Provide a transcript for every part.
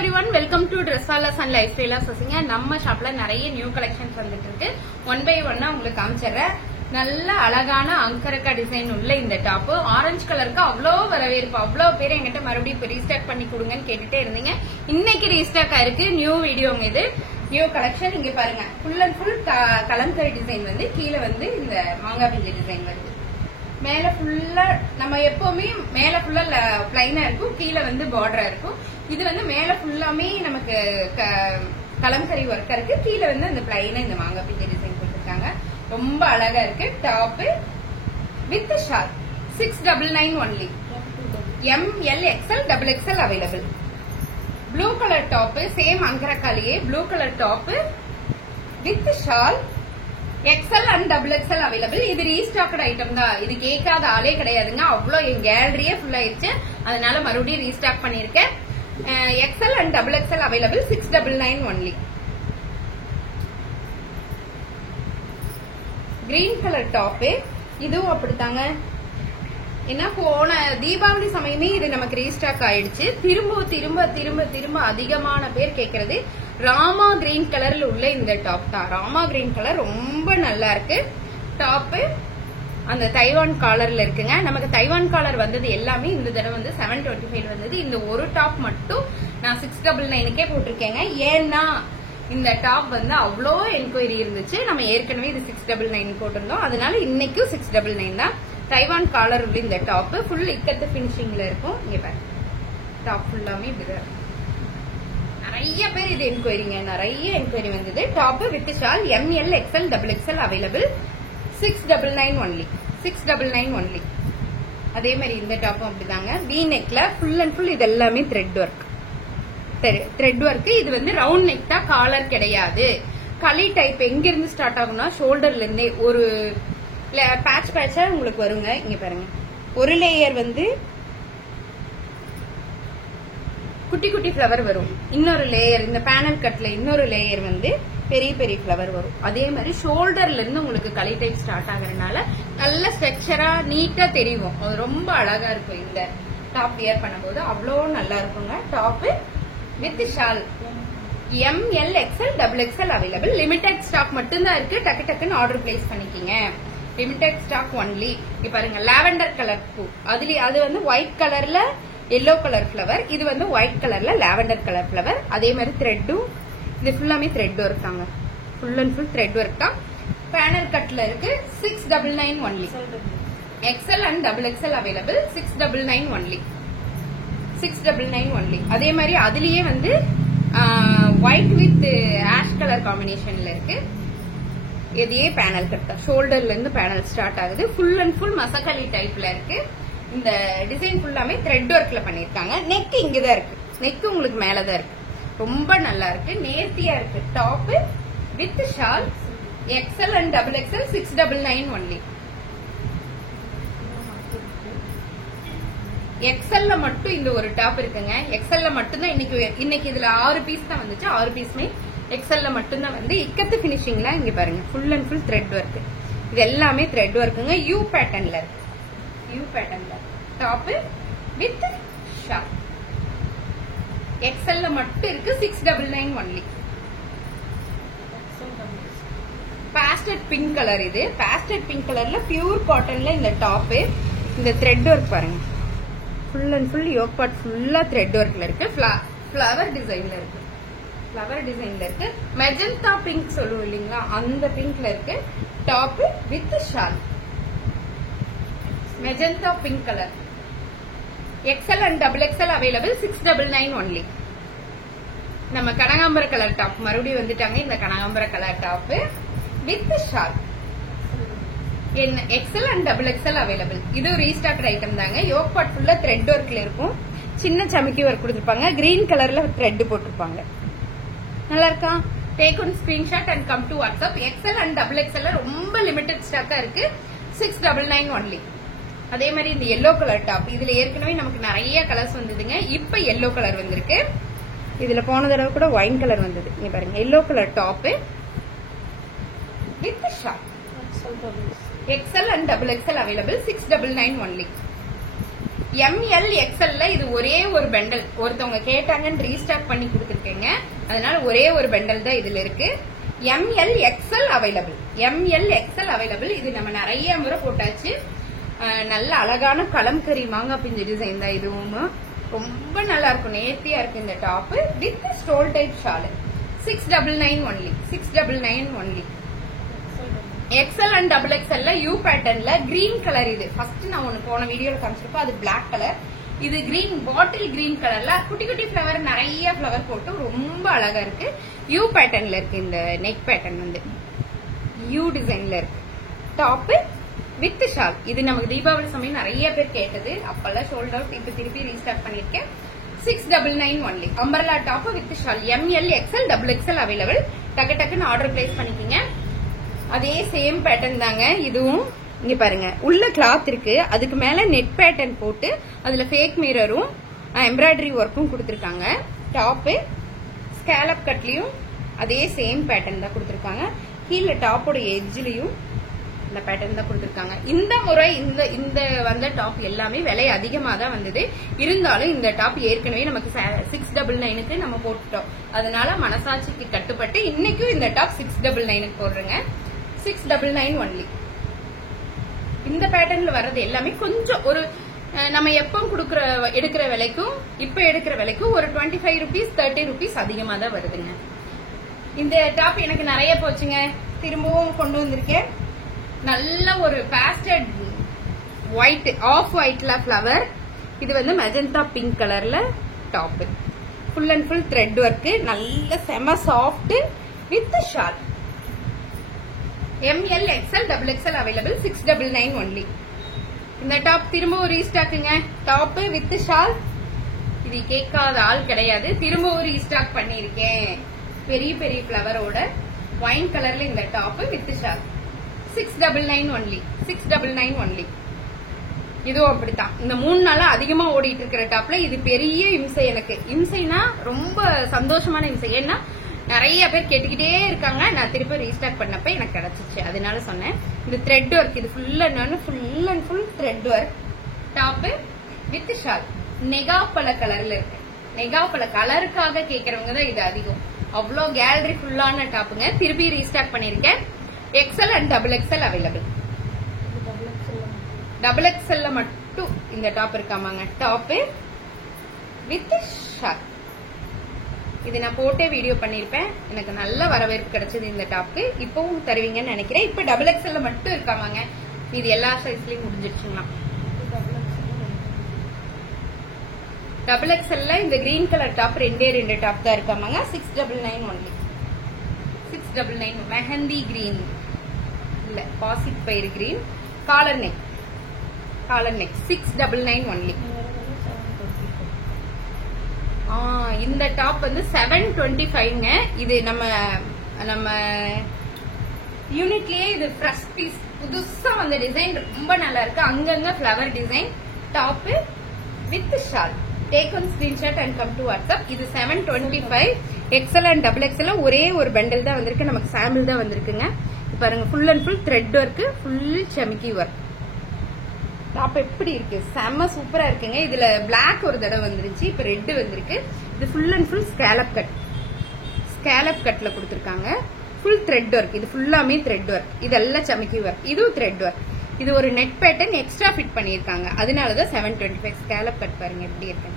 everyone, welcome to Dresswallas and Lifestyles. நம்ம ஷாப்ல நிறைய நியூ கலெக்ஷன்ஸ் வந்துட்டு இருக்கு. ஒன் பை ஒன்னா உங்களுக்கு காமிச்சறேன். நல்ல அழகான அங்கரக்கா டிசைன் உள்ள இந்த டாப் ஆரஞ்சு கலருக்கு அவ்வளோ வரவேற்பு. அவ்வளோ பேர் என்கிட்ட மறுபடியும் ரீஸ்டாக் பண்ணி கொடுங்கன்னு கேட்டுட்டே இருந்தீங்க. இன்னைக்கு ரீஸ்டாக் ஆயிருக்கு. நியூ வீடியோங்க இது, நியூ கலெக்ஷன். இங்க பாருங்க, full and full kalamkari design வந்து கீழே வந்து இந்த மாங்காய் பிஞ்சு டிசைன் வருது. மேல ஃபுல்லா நம்ம எப்பவுமே மேல ஃபுல்லா பிளைனா இருக்கும், கீழே வந்து பார்டரா இருக்கும். இது வந்து மேல ஃபுல்லாமே நமக்கு கலம்கரி ஒர்க்கா இருக்கு, கீழே வந்து அந்த பிளைனா இந்த மாங்காய் பிஞ்சு டிசைன் கொடுத்துருக்காங்க. ரொம்ப அழகா இருக்கு. Top with shawl 699 only. ML XL XXL available. Blue colour top, same அங்கரக்காலியே blue colour top with shawl XL and XXL available. இது ரீஸ்டாக்ட் ஐட்டம் தான், இது கேட்காத ஆளே கிடையாதுங்க. அவ்வளோ என் கேலரியே ஃபுல் ஆயிடுச்சு, அதனால மறுபடியும் ரீஸ்டாக் பண்ணிருக்கேன். XL and XXL available. 699 only. Green colour top, இதுவும் அப்படித்தாங்க. ஏன்னா போன தீபாவளி சமயமே இது நமக்கு ரீஸ்டாக் ஆயிடுச்சு. திரும்ப திரும்ப திரும்ப திரும்ப அதிகமான பேர் கேட்கறது ராமா கிரீன் கலர்ல உள்ள இந்த டாப் தான். ராமா கிரீன் கலர் ரொம்ப நல்லா இருக்கு. டாப் அந்த தைவான் காலர்ல இருக்குங்க. நமக்கு தைவான் காலர் வந்தது எல்லாமே இந்த தடவை வந்து 725 வந்தது. இந்த ஒரு டாப் மட்டும் நான் 699க்கே போட்டிருக்கேங்க. ஏன்னா இந்த டாப் வந்து அவ்வளோ என்கொயரி இருந்துச்சு. நம்ம ஏற்கனவே இது 699 போட்டிருந்தோம், அதனால இன்னைக்கும் 699 தான். தைவான் காலர் உள்ள இந்த டாப் ஃபுல் இக்கத்து பினிஷிங்ல இருக்கும். இங்க பாருங்க, டாப் ஃபுல்லாமே இப்படிதான். நிறைய பேர் இது என்கொயரிங்க, நிறைய என்கொயரி வந்தது. Top with shawl ML XL XXL available. 699 only. 699 only. அதே மாதிரி இந்த டாப்பும் அப்படிதாங்க. வி நெக்ல ஃபுல் அண்ட் ஃபுல் இது எல்லாமே த்ரெட் ஒர்க். Thread work. இது வந்து ரவுண்ட் நெக் தான், காலர் கிடையாது. களி டைப் எங்க இருந்து ஸ்டார்ட் ஆகும்னா ஷோல்டர்ல இருந்தே ஒரு பேட்ச் பேட்சா உங்களுக்கு வருங்க. இங்க பாருங்க, ஒரு லேயர் வந்து குட்டி குட்டி ஃபிளவர் வரும், இன்னொரு லேயர் இந்த பேனல் கட்ல இன்னொரு லேயர் வந்து பெரிய பெரிய ஃபிளவர் வரும். அதே மாதிரி ஷோல்டர்ல இருந்து உங்களுக்கு களி டைப் ஸ்டார்ட் ஆகுறதுனால நல்ல ஸ்ட்ரக்சரா நீட்டா தெரியும். அது ரொம்ப அழகா இருக்கும். இந்த டாப் வியர் பண்ணும்போது அவ்வளோ நல்லா இருக்குங்க. Top with shawl ML XL XXL available. Limited stock மட்டும்தான் இருக்கு. டக்கு டக்குன்னு ஆர்டர் பிளேஸ் பண்ணிக்கீங்க. Limited stock only. இப்ப பாருங்க, லாவெண்டர் கலர் பூ, அதுல அது வந்து ஒயிட் கலர்ல எல்லோ கலர் ஃபிளவர், இது வந்து ஒயிட் கலர்ல லாவெண்டர் கலர் ஃபிளவர். அதே மாதிரி த்ரெட்டும் இது ஃபுல்லாமே த்ரெட் ஒர்க் தாங்க. Full and full thread work தான். பேனல் கட்ல இருக்கு. 699 only. XL and XXL available. 699 only. 699 only. அதே மாதிரி அதுலயே வந்து ஒயிட் வித் ஆஷ் கலர் காம்பினேஷன்ல இருக்கு. இதே பேனல் கட் தான், ஷோல்டர்ல இருந்து பேனல் ஸ்டார்ட் ஆகுது. ஃபுல் அண்ட் ஃபுல் மசக்கலி டைப்ல இருக்கு. இந்த டிசைன் ஃபுல்லாமே த்ரெட் ஒர்க்ல பண்ணிருக்காங்க. நெக் இங்கதான் இருக்கு, நெக் உங்களுக்கு மேலதான் இருக்கு. ரொம்ப நல்லா இருக்கு, நேர்த்தியா இருக்கு. Top with shawl XL and XXL. 699 only. XL மட்டும் இந்த ஒரு டாப் இருக்குங்க. XL மட்டும் தான் இன்னைக்கு இதுல 6 பீஸ் தான் வந்துச்சு. 6 பீஸ்மே XL மட்டும்தான் வந்து இக்கத்து பினிஷிங்ல. இங்க பாருங்க, full and full thread work. இது எல்லாமே த்ரெட் ஒர்க்குங்க. யூ பேட்டர்ன்ல இருக்கு. யூ பேட்டர்ன்ல டாப் வித் ஷால். XL மட்டும் இருக்கு. 699 ஒன்லி. Pastel pink colour. இது பாஸ்டட் பிங்க் கலர்ல பியூர் காட்டன்ல இந்த டாப். இந்த த்ரெட் ஒர்க் பாருங்க, full and full yoke part ஃபுல்லா த்ரெட் ஒர்க்ல இருக்கு. ஃபிளவர் டிசைன்ல இருக்கு. ஃபிளவர் டிசைன்ல இருக்கு. மெஜந்தா பிங்க் சொல்லுவோம் இல்லீங்களா, அந்த பிங்க்ல இருக்கு. Top with shawl magenta pink colour. XL and XXL available. 699 only. நம்ம கனகாம்பர கலர் டாப் மறுபடியும் வந்துட்டாங்க. இந்த கனகாம்பர colour top with shawl XL and XXL available. இது ரீஸ்டாக் ஐட்டம் தாங்க. யோக் பார்ட் ஃபுல்லா த்ரெட் ஒர்க்ல இருக்கும். சின்ன சமிக்கி ஒர்க் கொடுத்திருப்பாங்க. கிரீன் கலர்ல த்ரெட் போட்டிருப்பாங்க. நல்லா இருக்கா? Take one screenshot and come to WhatsApp. XL and XXL ரொம்ப லிமிடெட் ஸ்டாக்கா இருக்கு. 699 ஒன்லி. அதே மாதிரி இந்த எல்லோ கலர் டாப், இதுல ஏற்கனவே நமக்கு நிறைய கலர்ஸ் வந்ததுங்க. இப்ப எல்லோ கலர் வந்திருக்கு. இதுல போன தடவை கூட ஒயின் கலர் வந்தது. இங்க பாருங்க, yellow colour top with shawl. XL and XXL available. 699 only. ML XL இது ஒரே ஒரு பெண்டல், ஒருத்தவங்க கேட்டாங்கன்னு ரீஸ்டாக் பண்ணி கொடுத்துருக்கேங்க. அதனால ஒரே ஒரு பெண்டல் தான் இதுல இருக்கு. ML XL available. ML XL available. இது நம்ம நிறைய முறை போட்டாச்சு. நல்ல அழகான கலம்கரி மாங்காய் பிஞ்சு டிசைன் தான் இதுவும். ரொம்ப நல்லா இருக்கும், நேர்த்தியா இருக்கு இந்த top with stole type shawl. 699 only. 699 only. XL and XXL U பேட்டர்ன்ல கிரீன் கலர். இது ஃபர்ஸ்ட் நான் ஒன்னு போன வீடியோல காமிச்சிருப்பேன், அது பிளாக் கலர். இது கிரீன், பாட்டில் கிரீன் கலர்ல குட்டி குட்டி ஃபிளவர், நிறைய ஃபிளவர் போட்டு ரொம்ப அழகா இருக்கு. யூ பேட்டர்ன்ல இருக்கு. இந்த நெக் பேட்டர்ன் வந்து யூ டிசைன்ல இருக்கு. Top with shawl. இது நமக்கு தீபாவளி சமயம் நிறைய பேர் கேட்டது, அப்பெல்லாம் சோல்ட் அவுட். இப்ப திருப்பி ரீஸ்டார்ட் பண்ணிருக்கேன். 699 only. Umbrella top with shawl. ML XL XXL available. டக்கு டக்குன்னு ஆர்டர் பிளேஸ் பண்ணிக்கீங்க. அதே சேம் பேட்டர்ன் தாங்க இதுவும். இங்க பாருங்க, உள்ள கிளாத் இருக்கு, அதுக்கு மேல நெட் பேட்டர்ன் போட்டு அதுல ஃபேக் மிரரும் எம்ப்ராய்டரி ஒர்க்கும் கொடுத்திருக்காங்க. டாப் ஸ்கேலப் கட்லயும் அதே சேம் பேட்டர்ன் தான் கொடுத்திருக்காங்க. கீழே டாப்போட எட்ஜ்லயும் இந்த பேட்டர்ன் தான் கொடுத்திருக்காங்க. இந்த முறை இந்த வந்த டாப் எல்லாமே விலை அதிகமா தான் வந்தது. இருந்தாலும் இந்த டாப் ஏற்கனவே நமக்கு 699க்கு நம்ம போட்டுட்டோம். அதனால மனசாட்சிக்கு கட்டுப்பட்டு இன்னைக்கும் இந்த டாப் 699க்கு போடுறேங்க. 699 ஒன்லி. இந்த பேட்டர்ன்ல வர்றது எல்லாமே கொஞ்சம் ஒரு நம்ம எப்ப எடுக்கிற விலைக்கும் இப்ப எடுக்கிற விலைக்கும் ஒரு 25 ரூபீஸ் 30 ரூபீஸ் அதிகமா தான் வருதுங்க. இந்த டாப் எனக்கு நிறைய போச்சுங்க. திரும்பவும் கொண்டு வந்திருக்கேன். நல்ல ஒரு பேஸ்டட் ஒயிட், ஆஃப் ஒயிட்ல ஃபிளவர். இது வந்து மெஜந்தா பிங்க் கலர்ல top. Full and full thread work, நல்ல செம soft with shawl. ML XL XXL available. 699 only. இந்த டாப் திரும்பவும் ரீஸ்டாக்குங்க. Top with shawl. இது கேட்காத ஆள் கிடையாது, திரும்பவும் ரீஸ்டாக் பண்ணிருக்கேன். பெரிய பெரிய ஃபிளவரோட ஒயின் கலர்ல இந்த top with shawl. 699 only. 699 only. இதுவும் அப்படித்தான். இந்த 3 நாளா அதிகமா ஓடிட்டு இருக்கிற டாப்ல இது பெரிய இம்சை எனக்கு. இம்சைனா ரொம்ப சந்தோஷமான இம்சை. ஏன்னா நிறைய பேர் கேட்டுக்கிட்டே இருக்காங்க. நான் திருப்பி ரீஸ்டாக் பண்ணப்ப எனக்கு கிடைச்சிச்சு, அதனால சொன்னேன். இந்த த்ரெட் ஒர்க், இது full and full thread work. Top with shawl. நெகாப்பழ கலர்ல இருக்கு. நெகாப்பழ கலருக்காக கேக்குறவங்க தான் இது அதிகம். அவ்வளோ கேலரி ஃபுல்லான டாப்புங்க. திருப்பி ரீஸ்டாக் பண்ணிருக்கேன். XL and XXL available. XXL மட்டும் இந்த டாப் இருக்காமாங்க. Top with shawl. இது நான் போட்டே வீடியோ பண்ணிருப்பேன். எனக்கு நல்ல வரவேற்பு கிடைச்சது இந்த டாப்க்கு. இப்பவும் தருவீங்கன்னு நினைக்கிறேன். இப்ப XXL மட்டும் இருக்காமாங்க. இது எல்லா சைஸ்லயும் முடிஞ்சிருச்சுங்களா. XXL இந்த கிரீன் கலர் டாப் ரெண்டு டாப் தான் இருக்காமாங்க. 699 ஒன்லி. 699. மெஹந்தி கிரீன் இல்ல, பாசிட் பயிர் கிரீன். Collar neck. 699 ஒன்லி. இந்த டாப் வந்து 725ங்க. இது நம்ம யூனிட்லயே இது ஃப்ரெஷ் பீஸ், புதுசா வந்த டிசைன், ரொம்ப நல்லா இருக்கு. அங்கங்க flower design. Top with shawl. Take one screenshot and come to WhatsApp. இது 725. XL அண்ட் XXL ஒரே ஒரு பண்டல் தான் வந்திருக்கு, நமக்கு சாம்பிள் தான் வந்திருக்குங்க. பாருங்க, full and full thread work, full செமிக்கி ஒர்க். டாப் எப்படி இருக்கு? செம்ம சூப்பரா இருக்குங்க. இதுல பிளாக் ஒரு தடவை வந்துருச்சு, இப்ப ரெட் வந்திருக்கு. இது ஃபுல் அண்ட் ஃபுல் ஸ்கேலப் கட்ல கொடுத்திருக்காங்க. Full thread work. இது ஃபுல்லாமே த்ரெட் ஒர்க். இதெல்லாம் செமிக்கி ஒர்க். இதுவும் த்ரெட் ஒர்க். இது ஒரு நெட் பேட்டர்ன் எக்ஸ்ட்ரா ஃபிட் பண்ணிருக்காங்க. அதனாலதான் 725. ஸ்கேலப் கட் பாருங்க எப்படி இருக்கு,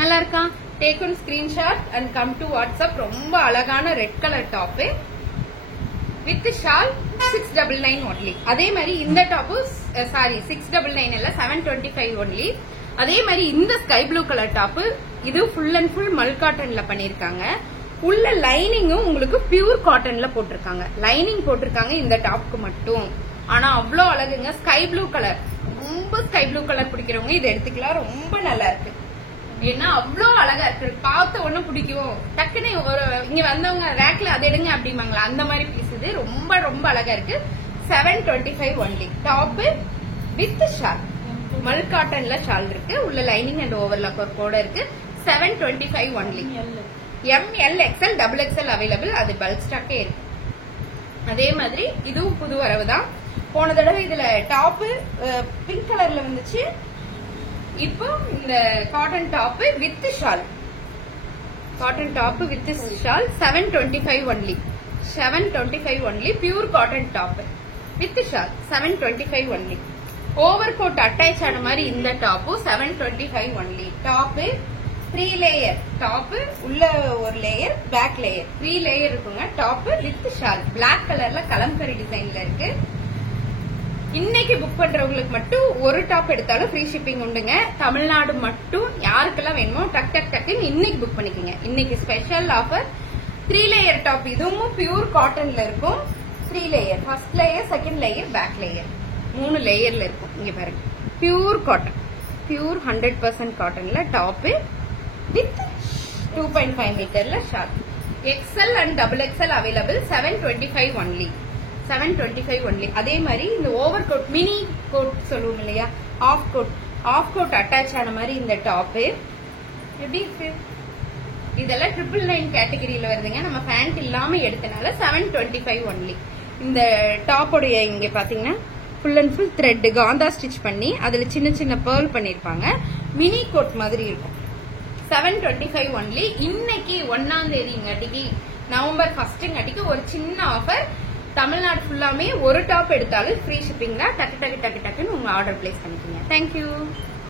நல்லா இருக்கா? Take one screenshot and come to WhatsApp. ரொம்ப அழகான red colour top with shawl. 699 only. அதே மாதிரி இந்த டாப்பு 699 இல்ல, 725 ஒன்லி. அதே மாதிரி இந்த ஸ்கை ப்ளூ கலர் டாப்பு இது ஃபுல் அண்ட் ஃபுல் மல் காட்டன்ல பண்ணிருக்காங்க. உள்ள லைனிங்கும் உங்களுக்கு பியூர் காட்டன்ல போட்டிருக்காங்க. லைனிங் போட்டிருக்காங்க இந்த டாப்க்கு மட்டும். ஆனா அவ்வளோ அழகுங்க. ஸ்கை ப்ளூ கலர், ரொம்ப ஸ்கை ப்ளூ கலர் பிடிக்கிறவங்க இதை எடுத்துக்கலாம். ரொம்ப நல்லா இருக்கு. ஏன்னா அவ்வளோ அழகா இருக்கு. பார்த்த ஒண்ணு பிடிக்கும். டக்குன்னு இங்க வந்தவங்க ரேக்ல அதை எடுங்க அப்படிம்பாங்களா, அந்த மாதிரி பீஸ் இது. ரொம்ப ரொம்ப அழகா இருக்கு. 725 only. Top with shawl. Mal காட்டன்ல shawl இருக்கு. உள்ள லைனிங் அண்ட் ஓவர்லாக் ஒர்க்கோட இருக்கு. 725 only. ML XL XXL available. அது பல்க் ஸ்டாக்கே இருக்கு. அதே மாதிரி இதுவும் புது வரவு தான். போன தடவை இதுல டாப் பிங்க் கலர்ல வந்துச்சு. இப்போ இந்த cotton top with shawl, cotton top with shawl 725 only, 725 only. Pure cotton top with shawl 725 only. Over coat attach ஆன மாதிரி இந்த top 725 only. Top 3 layer, top உள்ள ஒரு லேயர், பேக் லேயர், 3 லேயர் இருக்குங்க. டாப் வித் ஷால் பிளாக் கலர்ல கலம்கரி டிசைன்ல இருக்கு. இன்னைக்கு புக் பண்றவங்களுக்கு மட்டும் ஒரு டாப் எடுத்தாலும் ஃப்ரீ ஷிப்பிங் உண்டுங்க. தமிழ்நாடு மட்டும் யாருக்கெல்லாம் வேணுமோ டக் டக் டக்குன்னு இன்னைக்கு புக் பண்ணிக்கோங்க. இன்னைக்கு ஸ்பெஷல் ஆஃபர் 3 லேயர் டாப். இதுவும் பியூர் காட்டன்ல இருக்கும். 3 layer, first layer, second layer, back layer, 3 லேயர்ல இருக்கும். இங்க பாருங்க, பியூர் காட்டன், பியூர் 100% காட்டன்ல டாப் வித் 2.5 மீட்டர்ல shawl. XL and double XL available. 725 only, 725 only. அதே மாதிரி இந்த ஓவர் கோட், மினி கோட் சொல்லுவோம் இல்லையா, half coat, half coat attach ஆன மாதிரி இந்த டாப் எப்படி இருக்கு. இதெல்லாம் 999 கேட்டகரியில வருதுங்க. நம்ம பேண்ட் இல்லாம எடுத்தனால 725 ஒன்லி. இந்த டாப்போடைய இங்க பாத்தீங்கன்னா full and full thread kantha stitch பண்ணி அதுல சின்ன சின்ன பேர்ல் பண்ணிருப்பாங்க. மினி கோட் மாதிரி இருக்கும். 725 ஒன்லி. இன்னைக்கு 1ஆம் தேதிங்காட்டிக்கு, நவம்பர் 1 ஒரு சின்ன ஆஃபர். தமிழ்நாடு ஃபுல்லாமே ஒரு டாப் எடுத்தாலும் ஃப்ரீ ஷிப்பிங் தான். டக்கு டக்கு டக்கு டக்குன்னு உங்க ஆர்டர் பிளேஸ் பண்ணிக்கோங்க. தேங்க்யூ.